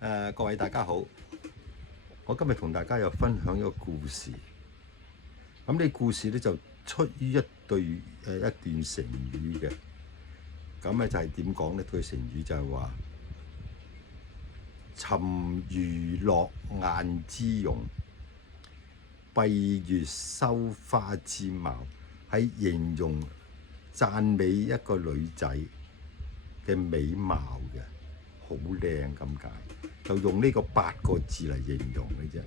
各位大家好，我今日同大家又分享一個故事。咁呢故事咧就出於一段成語嘅。咁咧就係點講呢？句成語就係話沉魚落雁之容，閉月羞花之貌，係形容讚美一個女仔嘅美貌嘅，好靚咁解。就用呢個8個字嚟形容嘅啫。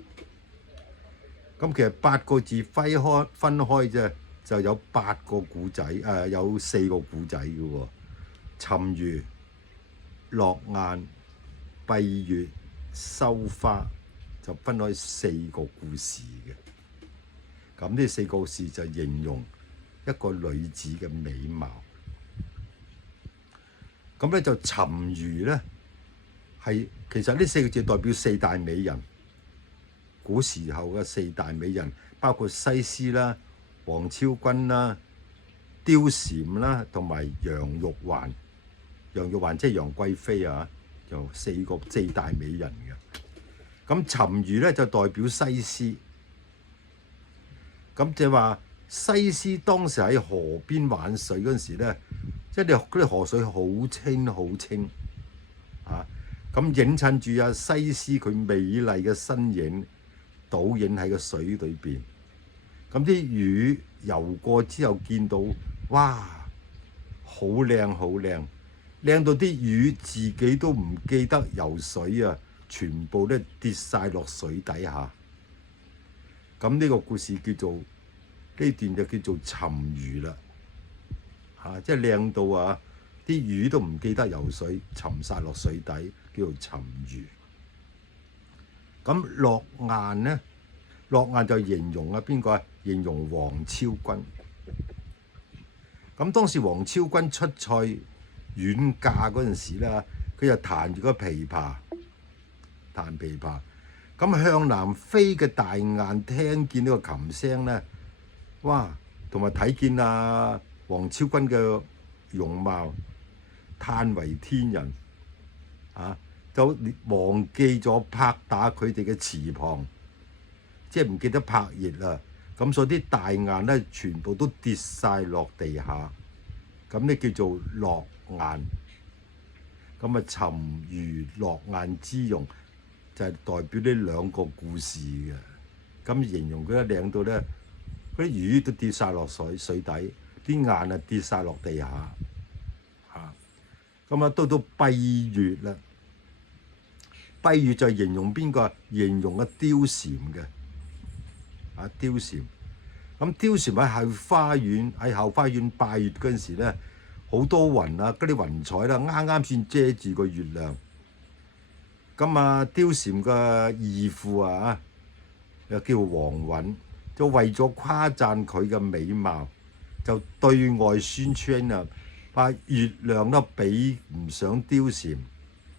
咁其實8個字分開啫，就有8個故仔，有4個故仔嘅喎。沉魚、落雁、閉月、羞花，就分開4個故事嘅。咁呢4個故事就形容一個女子嘅美貌。咁咧就沉魚咧。其實呢4個字代表4大美人，古時候嘅4大美人包括西施啦、王昭君啦、貂蟬啦，同埋楊玉環。楊玉環即係楊貴妃啊，就4大美人嘅。咁沉魚咧就代表西施。咁就話西施當時喺河邊玩水嗰陣時咧，即係嗰啲河水好清好清啊。咁影襯住西施佢美麗嘅身影，倒影喺個水裏邊。咁啲魚游過之後見到，哇，好靚好靚，靚到啲魚自己都唔記得游水啊，全部都跌晒落水底下。咁呢個故事呢段就叫做沉魚啦，即係靚到啲魚都唔記得游水，沉晒落水底，叫做沉魚。咁落雁呢？落雁就形容邊個啊？形容王昭君。咁當時王昭君出塞遠嫁嗰陣時咧，佢就彈住個琵琶，彈琵琶。咁向南飛嘅大雁聽見呢個琴聲咧，哇！同埋睇見王昭君嘅容貌，嘆為天人就忘記咗拍打佢哋嘅翅膀，即係唔記得拍翼啦。咁所以啲大雁咧，全部都跌晒落地下。咁呢叫做落雁。咁沉魚落雁之容就係代表呢2個故事嘅。咁形容佢靚到咧，嗰啲魚都跌晒落水底，啲雁跌晒落地下。咁到閉月啦，閉月就形容邊個啊？形容貂蟬嘅。貂蟬。咁貂蟬喺後花園拜月嗰陣時咧，好多雲嗰啲雲彩啦，啱啱先遮住個月亮。咁貂蟬嘅義父又叫王允，就為咗誇讚佢嘅美貌，就對外宣稱話月亮都比唔上貂蟬，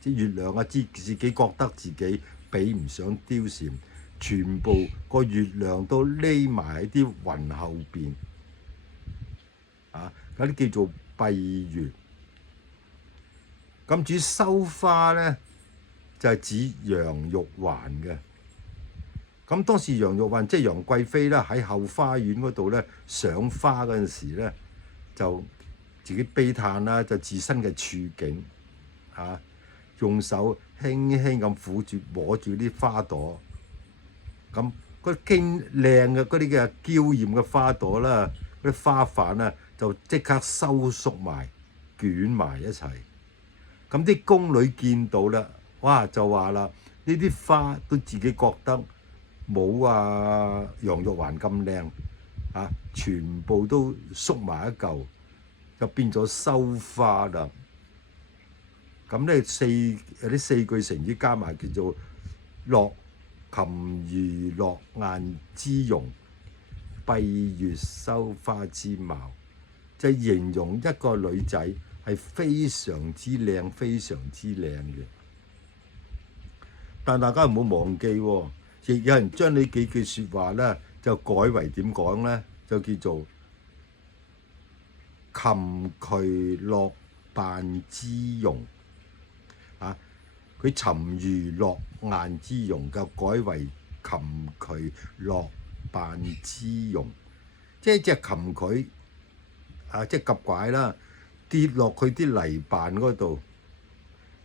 即月亮自己覺得自己比唔上貂蟬，全部個月亮都匿埋喺啲雲後邊。嗰啲叫做閉月。咁至於羞花咧，就係指楊玉環嘅。咁當時楊玉環即係楊貴妃啦，喺後花園嗰度咧賞花嗰陣時咧，就自己悲嘆啦，就自身嘅處境用手輕輕咁摸住啲花朵。咁嗰啲靚嘅嗰啲嘅嬌豔嘅花朵啦，嗰啲花瓣就即刻收縮埋捲埋一齊。咁啲宮女見到啦，哇，就話啦，呢啲花都自己覺得冇楊玉環咁靚全部都縮埋一嚿，就變咗羞花啦。咁呢4句成語加埋叫做沉魚落雁之容，閉月羞花之貌，就係形容一個女仔係非常之靚，非常之靚嘅。但大家唔好忘記亦有人將呢幾句説話咧就改為點講咧？就叫做琴渠落瓣之容。佢沉魚落雁之容，就改為擒渠落菢之容。即係隻擒渠即係夾拐啦，跌落去啲泥菢嗰度。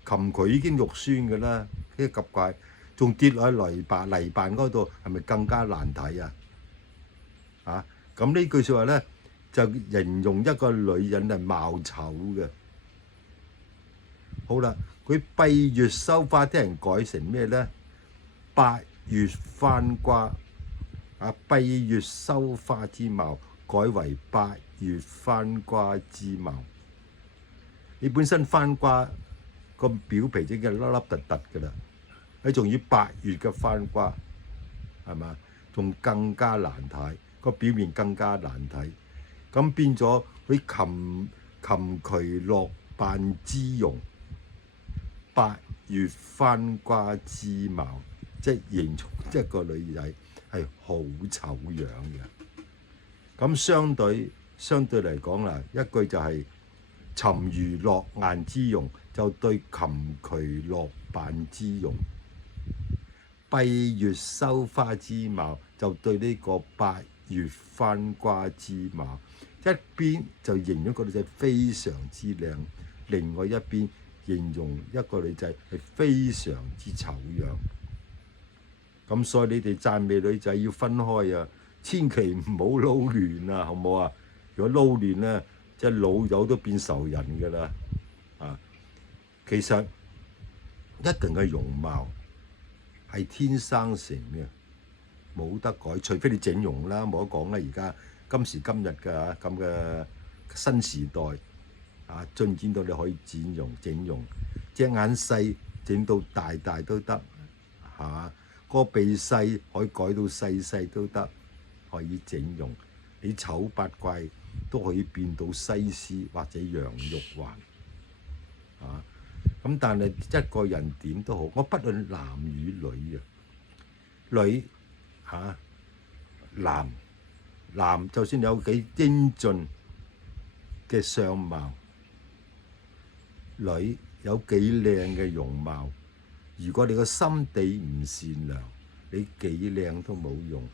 擒渠已經肉酸嘅啦，啲夾拐仲跌落去泥菢嗰度，係咪更加難睇啊？咁呢句説話咧，就形容一個女人係貌醜嘅。好啦，佢閉月羞花，啲人改成咩咧？八月翻瓜閉月羞花之貌，改為八月翻瓜之貌。你本身翻瓜個表皮已經係凹凹凸凸嘅啦，你仲要八月嘅翻瓜，係嘛？仲更加難睇，個表面更加難睇。咁變咗佢擒渠落菢之容，八月翻瓜之貌，即係形容一個女仔係好醜樣嘅。咁相對嚟講啦，一句就係沉魚落雁之容，就對擒渠落菢之容；閉月羞花之貌，就對呢個八月翻瓜之貌。一邊就形容一個女仔非常之靚，另外一邊形容一個女仔係非常之醜樣。咁所以你哋讚美女仔要分開啊，千祈唔好撈亂啊，好唔好啊？如果撈亂咧，即係老友都變仇人㗎啦。其實一個人嘅容貌係天生成嘅，冇得改，除非你整容啦，冇得講啦。而家今時今日嘅咁嘅新時代進展到你可以整容，隻眼細整到大都得，係嘛？個鼻細可以改到細都得，可以整容。你醜八怪都可以變到西施或者楊玉環，咁但係一個人點都好，我不論男與女男就算有幾英俊嘅相貌，女有幾靚嘅容貌，如果你個心地唔善良，你幾靚都冇用。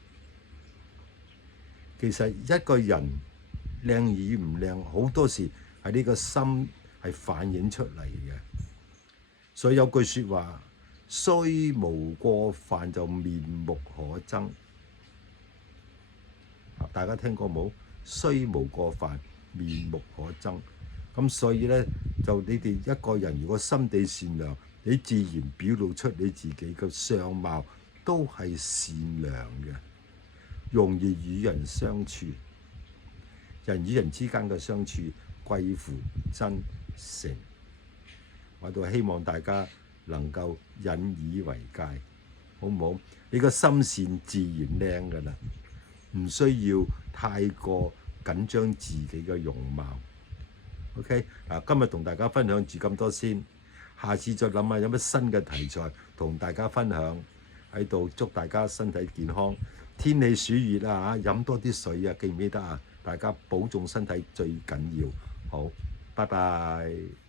其實一個人靚與唔靚，好多時係呢個心係反映出嚟嘅。所以有句説話，雖無過犯就面目可憎。大家聽過冇？雖無過犯，面目可憎。咁所以咧，就你哋一個人如果心地善良，你自然表露出你自己嘅相貌都係善良嘅，容易與人相處。人與人之間嘅相處，貴乎真誠。我都希望大家能夠引以為戒，好唔好？你個心善自然靚㗎啦，唔需要太過緊張自己嘅容貌。OK， 今日同大家分享住咁多先，下次再諗下有乜新嘅題材同大家分享。喺度祝大家身體健康，天氣暑熱啊嚇，飲多啲水啊，記唔記得啊？大家保重身體最緊要。好，拜拜。